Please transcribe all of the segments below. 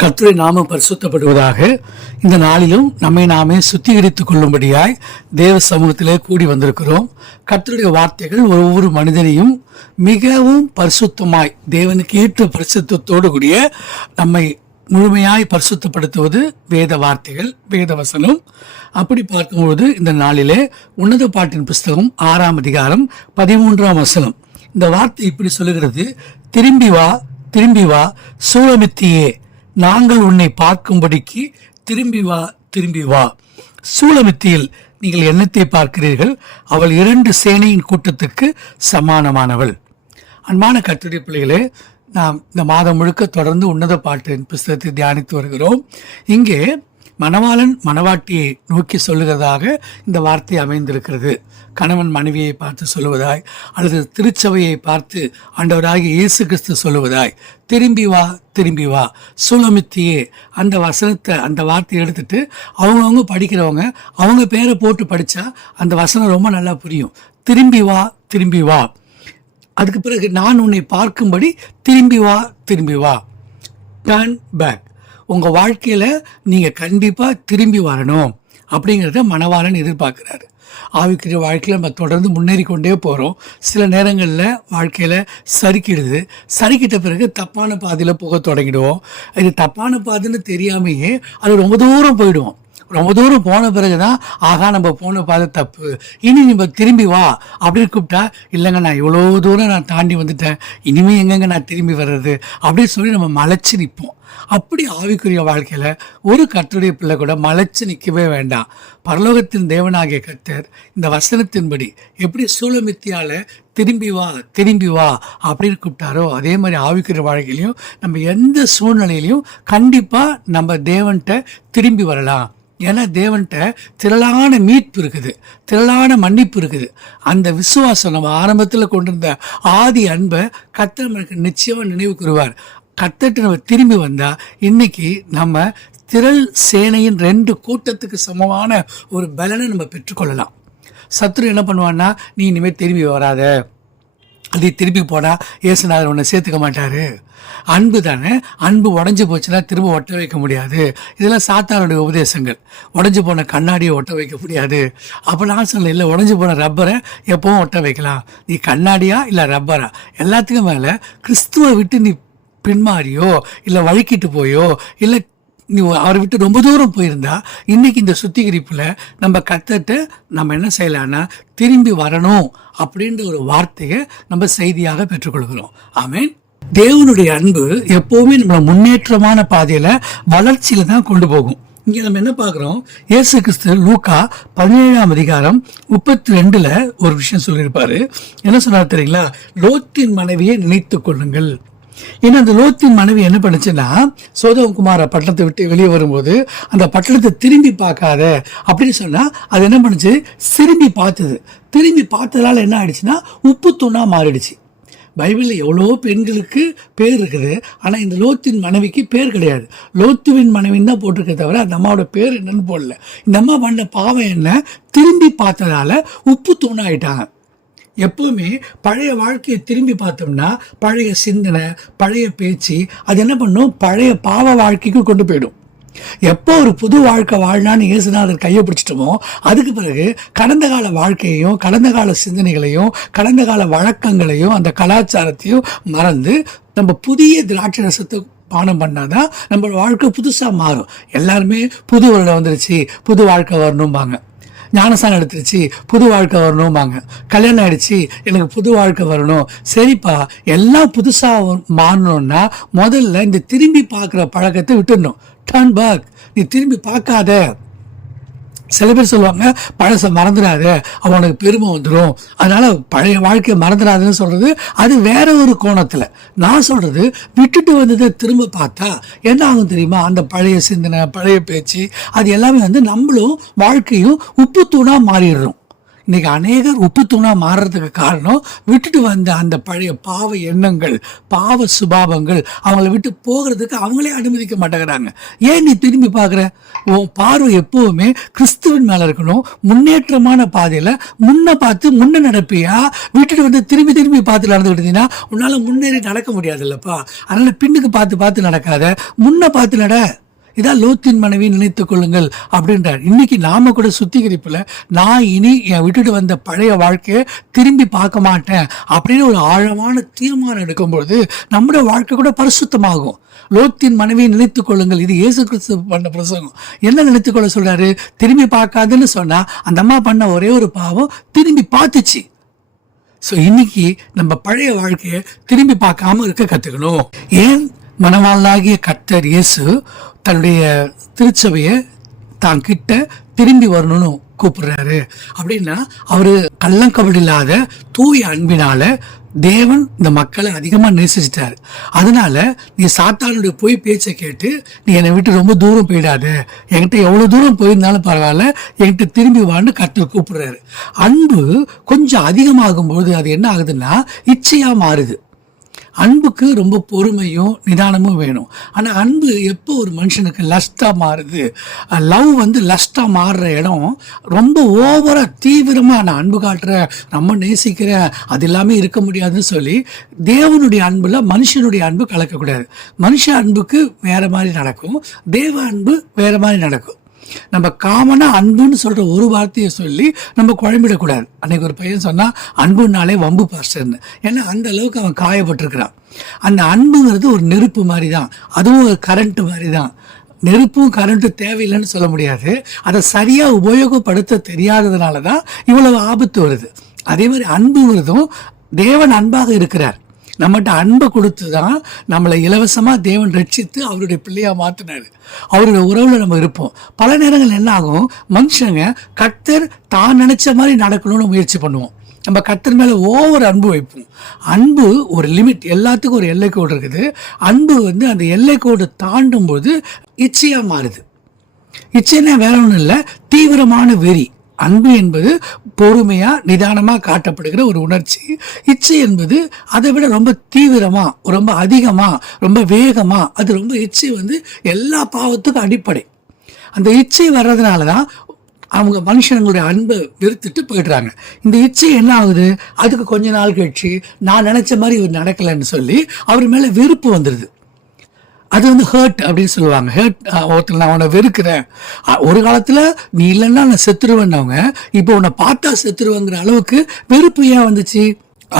கர்த்தருடைய நாமம் பரிசுத்தப்படுவதாக. இந்த நாளிலும் நம்மை நாமே சுத்திகரித்துக் கொள்ளும்படியாய் தேவ சமூகத்திலே கூடி வந்திருக்கிறோம். கர்த்தருடைய வார்த்தைகள் ஒவ்வொரு மனிதனையும் மிகவும் பரிசுத்தமாய் தேவனுக்கு ஏற்ற பரிசுத்தத்தோடு கூடிய நம்மை முழுமையாய் பரிசுத்தப்படுத்துவது வேத வார்த்தைகள், வேத வசனம். அப்படி பார்க்கும்போது இந்த நாளிலே உன்னத பாட்டின் புஸ்தகம் 6ஆம் அதிகாரம் 13ஆம் வசனம் இந்த வார்த்தை இப்படி சொல்லுகிறது: திரும்பி வா, திரும்பி வா சூலமித்தியே, நாங்கள் உன்னை பார்க்கும்படிக்கு திரும்பி வா, திரும்பி வா. சூலமித்தியில் நீங்கள் என்னத்தை பார்க்கிறீர்கள்? அவள் 2 சேனையின் கூட்டத்துக்கு சமானமானவள். அன்பான கர்த்தருடைய பிள்ளைகளே, நாம் இந்த மாதம் முழுக்க தொடர்ந்து உன்னத பாட்டின் புஸ்தகத்தை தியானித்து வருகிறோம். இங்கே மணவாளன் மணவாட்டியை நோக்கி சொல்லுகிறதாக இந்த வார்த்தை அமைந்திருக்கிறது. கணவன் மனைவியை பார்த்து சொல்லுவதாய், அல்லது திருச்சபையை பார்த்து ஆண்டவராகிய இயேசு கிறிஸ்து சொல்லுவதாய், திரும்பி வா, திரும்பி வா சூலமித்தியே. அந்த வசனத்தை, அந்த வார்த்தையை எடுத்துட்டு அவங்கவுங்க படிக்கிறவங்க அவங்க பேரை போட்டு படித்தா அந்த வசனம் ரொம்ப நல்லா புரியும். திரும்பி வா, திரும்பி வா. அதுக்கு பிறகு நான் உன்னை பார்க்கும்படி திரும்பி வா, திரும்பி வா. Turn back. உங்கள் வாழ்க்கையில் நீங்கள் கண்டிப்பாக திரும்பி வரணும் அப்படிங்கிறத மணவாளன் எதிர்பார்க்குறாரு. ஆவிக்குரிய வாழ்க்கையில் நம்ம தொடர்ந்து முன்னேறி கொண்டே போகிறோம். சில நேரங்களில் வாழ்க்கையில் சறுக்கிடுது. சறுக்கிட்ட பிறகு தப்பான பாதையில் போக தொடங்கிடுவோம். இது தப்பான பாதைன்னு தெரியாமையே அது ரொம்ப தூரம் போயிடுவோம். ரொம்ப தூரம் போன பிறகு தான், ஆகா நம்ம போன பாதை தப்பு, இனி நம்ம திரும்பி வா அப்படின்னு கூப்பிட்டா, இல்லைங்க நான் இவ்வளோ தூரம் நான் தாண்டி வந்துட்டேன், இனிமேல் எங்கெங்க நான் திரும்பி வர்றது அப்படின்னு சொல்லி நம்ம மலைச்சு நிற்போம். அப்படி ஆவிக்குரிய வாழ்க்கையில் ஒரு கர்த்தருடைய பிள்ளை கூட மலைச்சு நிற்கவே வேண்டாம். பரலோகத்தின் தேவனாகிய கர்த்தர் இந்த வசனத்தின்படி எப்படி சூலமித்தியால் திரும்பி வா, திரும்பி வா அப்படின்னு கூப்பிட்டாரோ, அதே மாதிரி ஆவிக்குரிய வாழ்க்கையிலையும் நம்ம எந்த சூழ்நிலையிலையும் கண்டிப்பாக நம்ம தேவன்கிட்ட திரும்பி வரலாம். ஏன்னா தேவன்கிட்ட திரளான மீட்பு இருக்குது, திரளான மன்னிப்பு இருக்குது. அந்த விசுவாசம் நம்ம ஆரம்பத்தில் கொண்டிருந்த ஆதி அன்பை கர்த்தர் நமக்கு நிச்சயமாக நினைவு கூறுவார். கர்த்தர்கிட்ட நம்ம திரும்பி வந்தால் இன்னைக்கு நம்ம திரள் சேனையின் 2 கூட்டத்துக்கு சமமான ஒரு பலனை நம்ம பெற்றுக்கொள்ளலாம். சத்துரு என்ன பண்ணுவான்னா, நீ இனிமேல் திரும்பி வராத, அது திருப்பி போனால் இயேசுநாதர் உன்னை சேர்த்துக்க மாட்டார். அன்பு தானே, அன்பு உடஞ்சி போச்சுன்னா திரும்ப ஒட்ட வைக்க முடியாது. இதெல்லாம் சாத்தானுடைய உபதேசங்கள். உடஞ்சி போன கண்ணாடியை ஒட்ட வைக்க முடியாது. அப்போ நான் சொல்ல, இல்லை உடஞ்சி போன ரப்பரை எப்பவும் ஒட்ட வைக்கலாம். நீ கண்ணாடியா இல்லை ரப்பரா? எல்லாத்துக்கும் மேலே கிறிஸ்துவை விட்டு நீ பின்மாறியோ இல்லை வழுக்கிட்டு போயோ இல்லை நீ அவரை விட்டு ரொம்ப தூரம் போயிருந்தா, இன்னைக்கு இந்த சுத்திகரிப்பில் நம்ம கர்த்தர்ட்ட நம்ம என்ன செய்யலான்னா திரும்பி வரணும் அப்படின்ற ஒரு வார்த்தையை நம்ம செய்தியாக பெற்றுக்கொள்கிறோம். ஆமென். தேவனுடைய அன்பு எப்போவுமே நம்மளை முன்னேற்றமான பாதையில் வளர்ச்சியில் தான் கொண்டு போகும். இங்கே நம்ம என்ன பார்க்குறோம்? இயேசு கிறிஸ்து லூக்கா 17ஆம் அதிகாரம் 32 ஒரு விஷயம் சொல்லியிருப்பாரு. என்ன சொன்னார் தெரியுங்களா? லோத்தின் மனைவியை நினைத்து கொள்ளுங்கள். ஏன்னா அந்த லோத்தின் மனைவி என்ன பண்ணுச்சுன்னா, சோதோம்குமார பட்டணத்தை விட்டு வெளியே வரும்போது அந்த பட்டணத்தை திரும்பி பார்க்காத அப்படின்னு சொன்னா, அது என்ன பண்ணுச்சு? திரும்பி பார்த்தது. திரும்பி பார்த்ததால என்ன ஆயிடுச்சுன்னா உப்பு தூணா மாறிடுச்சு. பைபிளில் எவ்வளோ பெண்களுக்கு பேர் இருக்குது, ஆனால் இந்த லோத்தின் மனைவிக்கு பேர் கிடையாது. லோத்துவின் மனைவின்னு தான் போட்டிருக்க தவிர அந்த அம்மாவோட பேர் என்னன்னு போடல. இந்த அம்மா பண்ண பாவம் என்ன? திரும்பி பார்த்ததால உப்பு தூணாயிட்டாங்க. எப்பவுமே பழைய வாழ்க்கையை திரும்பி பார்த்தோம்னா பழைய சிந்தனை, பழைய பேச்சு அது என்ன பண்ணும்? பழைய பாவ வாழ்க்கைக்கு கொண்டு போயிடும். எப்போ ஒரு புது வாழ்க்கை வாழ்னான்னு இயேசுநாதர் கையை பிடிச்சிட்டோமோ, அதுக்கு பிறகு கடந்த கால வாழ்க்கையையும் கடந்த கால சிந்தனைகளையும் கடந்த கால வழக்கங்களையும் அந்த கலாச்சாரத்தையும் மறந்து நம்ம புதிய திராட்சை ரசத்தை பானம் பண்ணாதான் நம்ம வாழ்க்கை புதுசாக மாறும். எல்லாருமே புது வருடம் வந்துருச்சு, புது வாழ்க்கை வரணும்பாங்க. ஞானசானம் எடுத்துருச்சு, புது வாழ்க்கை வரணும்பாங்க. கல்யாணம் ஆயிடுச்சு, எனக்கு புது வாழ்க்கை வரணும். சரிப்பா, எல்லாம் புதுசாக மாறணும்னா முதல்ல இந்த திரும்பி பார்க்குற பழக்கத்தை விட்டுடணும். Turn back. நீ திரும்பி பார்க்காத. சில பேர் சொல்லுவாங்க, பழசை மறந்துடாத, அவனுக்கு பெருமை வந்துடும், அதனால பழைய வாழ்க்கையை மறந்துடாதுன்னு சொல்றது அது வேற ஒரு கோணத்தில். நான் சொல்றது, விட்டுட்டு வந்ததை திரும்ப பார்த்தா என்ன ஆகும் தெரியுமா? அந்த பழைய சிந்தனை, பழைய பேச்சு அது எல்லாமே நம்மளும் வாழ்க்கையும் உப்பு தூணா மாறிடுறோம். இன்னைக்கு அநேகர் உப்பு தூணா மாறுறதுக்கு காரணம் விட்டுட்டு வந்த அந்த பழைய பாவ எண்ணங்கள், பாவ சுபாவங்கள் அவங்கள விட்டு போகிறதுக்கு அவங்களே அனுமதிக்க மாட்டேங்கிறாங்க. ஏன் நீ திரும்பி பார்க்குற? உன் பார்வை எப்பவுமே கிறிஸ்துவின் மேல இருக்கணும். முன்னேற்றமான பாதையில முன்ன பார்த்து முன்ன நடப்பியா? விட்டுட்டு வந்து திரும்பி திரும்பி பார்த்து நடந்துக்கிட்டு இருந்தீங்கன்னா உன்னால முன்னேறி நடக்க முடியாதுல்லப்பா. அதனால பின்னுக்கு பார்த்து பார்த்து நடக்காத, முன்ன பார்த்து நட. இதான் லோத்தின் மனைவி நினைத்துக் கொள்ளுங்கள் அப்படின்றார். இன்னைக்கு நாம கூட சுத்திகரிப்புல நான் இனி என் விட்டுட்டு வந்த பழைய வாழ்க்கையை திரும்பி பார்க்க மாட்டேன் அப்படின்னு ஒரு ஆழமான தீர்மானம் எடுக்கும்பொழுது நம்முடைய வாழ்க்கை கூட பரிசுத்தமாகும். லோத்தின் மனைவி நினைத்துக் கொள்ளுங்கள், இது இயேசு கிறிஸ்து பண்ண பிரசங்கம். என்ன நினைத்துக் கொள்ள சொல்றாரு? திரும்பி பார்க்காதுன்னு சொன்னா அந்த அம்மா பண்ண ஒரே ஒரு பாவம் திரும்பி பார்த்துச்சு. ஸோ இன்னைக்கு நம்ம பழைய வாழ்க்கையை திரும்பி பார்க்காம இருக்க கத்துக்கணும். ஏன் மணவாளனாகிய கர்த்தர் இயேசு தன்னுடைய திருச்சபையை தான் கிட்ட திரும்பி வரணும்னு கூப்பிடுறாரு அப்படின்னா, அவரு கள்ளங்கபடி இல்லாத தூய அன்பினால தேவன் இந்த மக்களை அதிகமா நேசிச்சிட்டாரு. அதனால நீ சாத்தானுடைய போய் பேச்சை கேட்டு நீ என்னை விட்டு ரொம்ப தூரம் போயிடாத, என்கிட்ட எவ்வளவு தூரம் போயிருந்தாலும் பரவாயில்ல, என்கிட்ட திரும்பி வான்னு கர்த்தர் கூப்பிடுறாரு. அன்பு கொஞ்சம் அதிகமாகும் போது அது என்ன ஆகுதுன்னா இச்சையா மாறுது. அன்புக்கு ரொம்ப பொறுமையும் நிதானமும் வேணும். ஆனால் அன்பு எப்போ ஒரு மனுஷனுக்கு லஸ்டாக மாறுது, லவ் வந்து லஸ்டாக மாறுற இடம் ரொம்ப ஓவராக தீவிரமாக நான் அன்பு காட்டுறேன், ரொம்ப நேசிக்கிறேன், அது எல்லாமே இருக்க முடியாதுன்னு சொல்லி தேவனுடைய அன்புல மனுஷனுடைய அன்பு கலக்கக்கூடாது. மனுஷ அன்புக்கு வேற மாதிரி நடக்கும், தேவ அன்பு வேற மாதிரி நடக்கும். நம்ம காமனா அன்புன்னு சொல்ற ஒரு வார்த்தையை சொல்லி நம்ம குழம்பிடக்கூடாது. அன்னைக்கு ஒரு பையன் சொன்னா அன்புனாலே வம்பு பாஸ்டர்னு. ஏன்னா அந்த அளவுக்கு அவன் காயப்பட்டிருக்கிறான். அந்த அன்புங்கிறது ஒரு நெருப்பு மாதிரி தான், அதுவும் ஒரு கரண்ட் மாதிரி தான். நெருப்பும் கரண்ட்டும் தேவையில்லைன்னு சொல்ல முடியாது. அதை சரியா உபயோகப்படுத்த தெரியாததுனால தான் இவ்வளவு ஆபத்து வருது. அதே மாதிரி அன்புங்கிறதும் தேவன் அன்பாக இருக்கிறார். நம்மகிட்ட அன்பை கொடுத்து தான் நம்மளை இலவசமா தேவன் ரட்சித்து அவருடைய பிள்ளையா மாத்தினாரு. அவருடைய உறவுல நம்ம இருப்போம். பல நேரங்கள் என்ன ஆகும், மனுஷங்க கர்த்தர் தான் நினைச்ச மாதிரி நடக்கணும்னு முயற்சி பண்ணுவோம். நம்ம கர்த்தர் மேல ஓவர் அன்பு வைப்போம். அன்பு ஒரு லிமிட், எல்லாத்துக்கும் ஒரு எல்லை கோடு இருக்குது. அன்பு வந்து அந்த எல்லை கோடு தாண்டும் போது இச்சையா மாறுது. இச்சைன்னா வேற ஒன்றும் இல்லை, தீவிரமான வெறி. அன்பு என்பது பொறுமையா நிதானமா காட்டப்படுகிற ஒரு உணர்ச்சி. இச்சை என்பது அதை விட ரொம்ப தீவிரமா, ரொம்ப அதிகமா, ரொம்ப வேகமா, அது ரொம்ப இச்சை வந்து எல்லா பாவத்துக்கும் அடிப்படை. அந்த இச்சை வர்றதுனாலதான் அவங்க மனுஷங்களுடைய அன்பை வெறுத்துட்டு போயிடுறாங்க. இந்த இச்சை என்ன ஆகுது, அதுக்கு கொஞ்ச நாள் கழிச்சு நான் நினைச்ச மாதிரி இவர் நடக்கலைன்னு சொல்லி அவர் மேல வெறுப்பு வந்துடுது. அது வந்து ஹர்ட் அப்படின்னு சொல்லுவாங்க. ஹர்ட், ஒருத்தர் நான் உன்னை வெறுக்கிறேன், ஒரு காலத்துல நீ இல்லைன்னா நான் செத்துருவேன்னவங்க இப்போ உன்னை பார்த்தா செத்துருவேங்கிற அளவுக்கு வெறுப்பு ஏன் வந்துச்சு?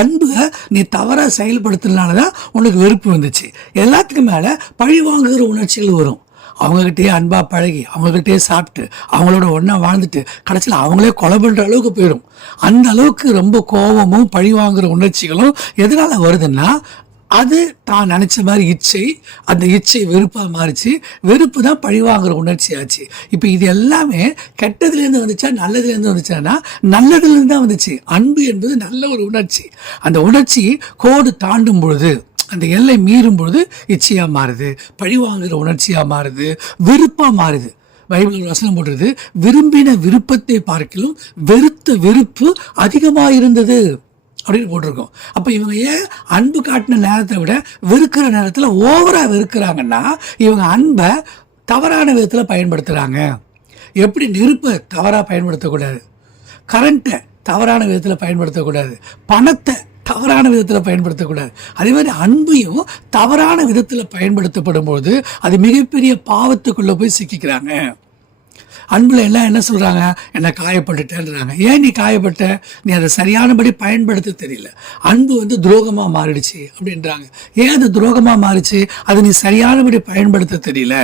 அன்பை நீ தவறா செயல்படுத்துறதுனாலதான் உனக்கு வெறுப்பு வந்துச்சு. எல்லாத்துக்கும் மேல பழி வாங்குகிற உணர்ச்சிகள் வரும். அவங்ககிட்டயே அன்பா பழகி, அவங்ககிட்டயே சாப்பிட்டு, அவங்களோட ஒன்னா வாழ்ந்துட்டு கடைசியில் அவங்களே கொலை பண்ற அளவுக்கு போயிடும். அந்த அளவுக்கு ரொம்ப கோபமும் பழி வாங்குற உணர்ச்சிகளும் எதனால வருதுன்னா, அது தான் நினைச்ச மாதிரி இச்சை, அந்த இச்சை வெறுப்பா மாறிச்சு. வெறுப்பு தான் பழிவாங்குற உணர்ச்சி ஆச்சு. இப்போ இது எல்லாமே கெட்டதுல இருந்து வந்துச்சா நல்லதுல இருந்து வந்துச்சானா நல்லதுல இருந்து தான் வந்துச்சு. அன்பு என்பது நல்ல ஒரு உணர்ச்சி. அந்த உணர்ச்சி கோடு தாண்டும் பொழுது, அந்த எல்லை மீறும் பொழுது இச்சையா மாறுது, பழிவாங்குற உணர்ச்சியா மாறுது, வெறுப்பா மாறுது. பைபிள் வசனம் போடுறது, விரும்பின விருப்பத்தை பார்க்கிலும் வெறுத்த வெறுப்பு அதிகமாக இருந்தது அப்படின்னு போட்டிருக்கோம். அப்போ இவங்க ஏன் அன்பு காட்டின நேரத்தை விட வெறுக்கிற நேரத்தில் ஓவரா வெறுக்கிறாங்கன்னா, இவங்க அன்பை தவறான விதத்தில் பயன்படுத்துகிறாங்க. எப்படி நெருப்பை தவறாக பயன்படுத்தக்கூடாது, கரண்ட்டை தவறான விதத்தில் பயன்படுத்தக்கூடாது, பணத்தை தவறான விதத்தில் பயன்படுத்தக்கூடாது, அதே மாதிரி அன்பையும் தவறான விதத்தில் பயன்படுத்தப்படும் போது அது மிகப்பெரிய பாவத்துக்குள்ளே போய் சிக்கிக்கிறாங்க. அன்புல எல்லாம் என்ன சொல்றாங்க, என்ன காயப்பட்டுட்டேன்றாங்க. ஏன் நீ காயப்பட்ட? நீ அதை சரியானபடி பயன்படுத்த தெரியல. அன்பு வந்து துரோகமா மாறிடுச்சு அப்படின்றாங்க. ஏன் அது துரோகமா மாறிச்சு? அதை நீ சரியானபடி பயன்படுத்த தெரியல.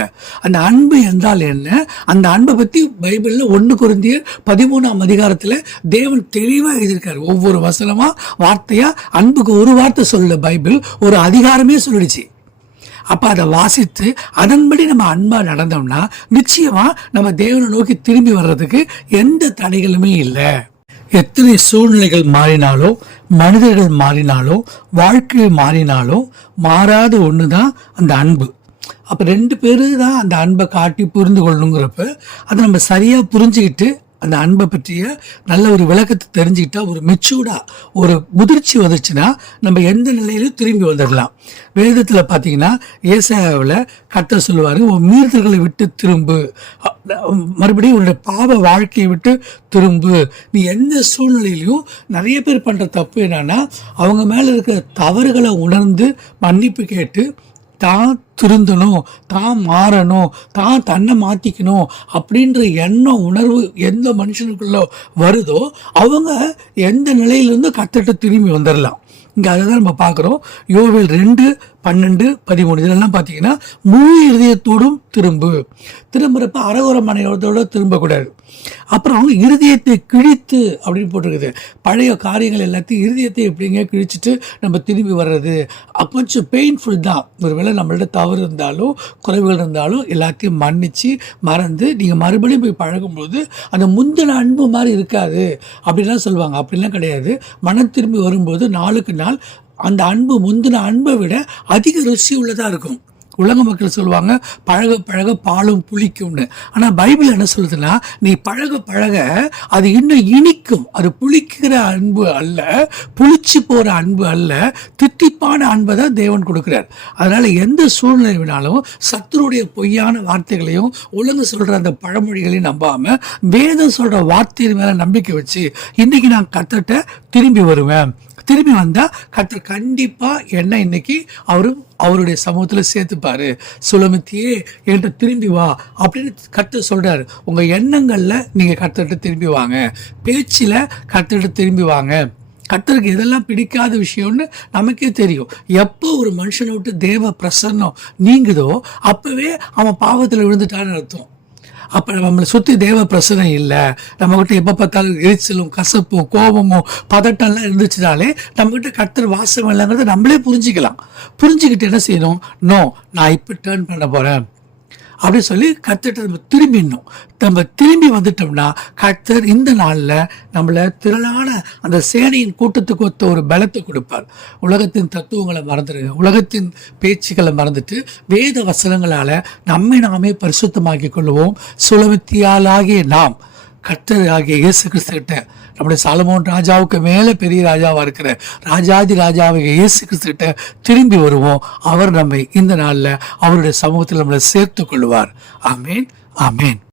அந்த அன்பு என்றால் என்ன? அந்த அன்பை பத்தி பைபிள்ல 1 கொரிந்தியர் 13ஆம் அதிகாரத்துல தேவன் தெளிவா எழுதியிருக்காரு. ஒவ்வொரு வசனமா வார்த்தையா அன்புக்கு ஒரு வார்த்தை சொல்லல, பைபிள் ஒரு அதிகாரமே சொல்லிடுச்சு. அப்ப அதை வாசித்து அதன்படி நம்ம அன்பா நடந்தோம்னா நிச்சயமா நம்ம தேவனை நோக்கி திரும்பி வர்றதுக்கு எந்த தடைகளுமே இல்லை. எத்தனை சூழ்நிலைகள் மாறினாலோ, மனிதர்கள் மாறினாலோ, வாழ்க்கை மாறினாலோ மாறாத ஒண்ணுதான் அந்த அன்பு. அப்ப 2 பேரு தான் அந்த அன்பை காட்டி புரிந்து கொள்ளணுங்கிறப்ப அதை நம்ம சரியா புரிஞ்சுக்கிட்டு அந்த அன்பை பற்றிய நல்ல ஒரு விளக்கத்தை தெரிஞ்சுக்கிட்டா, ஒரு மெச்சூர்டா ஒரு முதிர்ச்சி வந்துச்சுன்னா நம்ம எந்த நிலையிலும் திரும்பி வந்துடலாம். வேதத்தில் பார்த்தீங்கன்னா ஏசாயாவில் கர்த்தர் சொல்லுவார், உன் மீறுதல்களை விட்டு திரும்பு, மறுபடியும் உன்னுடைய பாவ வாழ்க்கையை விட்டு திரும்பு. நீ எந்த சூழ்நிலையிலையும் நிறைய பேர் பண்ணுற தப்பு என்னன்னா, அவங்க மேலே இருக்கிற தவறுகளை உணர்ந்து மன்னிப்பு கேட்டு தான் திருந்தணும், தான் மாறணும், தான் தன்னை மாற்றிக்கணும் அப்படின்ற எண்ணம் உணர்வு எந்த மனுஷனுக்குள்ள வருதோ அவங்க எந்த நிலையிலிருந்து கர்த்தர்ட்ட திரும்பி வந்துடலாம். இங்கே அதை தான் நம்ம பார்க்குறோம். யோவேல் 2:12-13 இதெல்லாம் பார்த்தீங்கன்னா முழு இருதயத்தோடும் திரும்புகிறப்ப அறகுற மனையோட திரும்பக்கூடாது. அப்புறம் இருதயத்தை கிழித்து அப்படின்னு போட்டிருக்குது. பழைய காரியங்கள் எல்லாத்தையும் இருதயத்தை எப்படிங்க கிழிச்சிட்டு நம்ம திரும்பி வர்றது கொஞ்சம் பெயின்ஃபுல் தான். ஒருவேளை நம்மள்ட்ட தவறு இருந்தாலும் குறைவுகள் இருந்தாலும் எல்லாத்தையும் மன்னித்து மறந்து நீங்கள் மறுபடியும் போய் பழகும்போது அந்த முந்தின அன்பு மாதிரி இருக்காது அப்படின்லாம் சொல்லுவாங்க. அப்படிலாம் கிடையாது. மனம் திரும்பி வரும்போது நாளுக்கு நாள் அந்த அன்பு முந்தின அன்பை விட அதிக ருசி உள்ளதாக இருக்கும். உலக மக்கள் சொல்லுவாங்க பழக பழக பாலும் புளிக்கும்னு. ஆனால் பைபிள் என்ன சொல்லுதுன்னா, நீ பழக பழக அது இன்னும் இனிக்கும். அது புளிக்கிற அன்பு அல்ல, புளிச்சு போகிற அன்பு அல்ல, தித்திப்பான அன்பை தான் தேவன் கொடுக்குறார். அதனால் எந்த சூழ்நிலை வேணாலும் சத்துருடைய பொய்யான வார்த்தைகளையும் உலகம் சொல்கிற அந்த பழமொழிகளையும் நம்பாமல் வேதம் சொல்கிற வார்த்தையின் மேலே நம்பிக்கை வச்சு இன்றைக்கி நான் கர்த்தர்ட்ட திரும்பி வருவேன். திரும்பி வந்தால் கர்த்தர் கண்டிப்பாக என்ன இன்னைக்கு அவருடைய சமூகத்தில் சேர்த்துப்பாரு. சுலமித்தியே என்கிட்ட திரும்பி வா அப்படின்னு கர்த்தர் சொல்கிறாரு. உங்கள் எண்ணங்களில் நீங்கள் கர்த்தர்கிட்ட திரும்பி வாங்க, பேச்சில் கர்த்தர்கிட்ட திரும்பி வாங்க. கர்த்தருக்கு எதெல்லாம் பிடிக்காத விஷயம்னு நமக்கே தெரியும். எப்போ ஒரு மனுஷனை விட்டு தேவ பிரசன்னம் நீங்குதோ அப்போவே அவன் பாவத்தில் விழுந்துட்டான்னு அர்த்தம். அப்போ நம்மளை சுற்றி தேவ பிரசனை இல்லை, நம்மக்கிட்ட எப்போ பார்த்தாலும் எரிச்சலும் கசப்பும் கோபமும் பதட்டம்லாம் இருந்துச்சுனாலே நம்மக்கிட்ட கர்த்தர் வாசம் இல்லைங்கிறத நம்மளே புரிஞ்சுக்கிட்டு என்ன செய்யணும், நோ நான் இப்போ டேர்ன் பண்ண போகிறேன் அப்படின்னு சொல்லி கர்த்தர்கிட்ட நம்ம திரும்பி வந்துட்டோம்னா கர்த்தர் இந்த நாளில் நம்மளை திரளான அந்த சேனையின் கூட்டத்துக்கு ஒத்த ஒரு பலத்தை கொடுப்பார். உலகத்தின் தத்துவங்களை மறந்துடுங்க, உலகத்தின் பேச்சுக்களை மறந்துட்டு வேத வசனங்களால் நம்மை நாமே பரிசுத்தமாக்கி கொள்வோம். சுலமித்தியாலாகிய நாம் கர்த்தர் ஆகிய இயேசு கிறிஸ்துகிட்ட, நம்முடைய சாலமோன் ராஜாவுக்கு மேலே பெரிய ராஜாவாக இருக்கிற ராஜாதி ராஜாவாகிய இயேசு கிறிஸ்துகிட்ட திரும்பி வருவோம். அவர் நம்மை இந்த நாளில் அவருடைய சமூகத்தில் நம்மளை சேர்த்து கொள்வார். ஆமேன், ஆமேன்.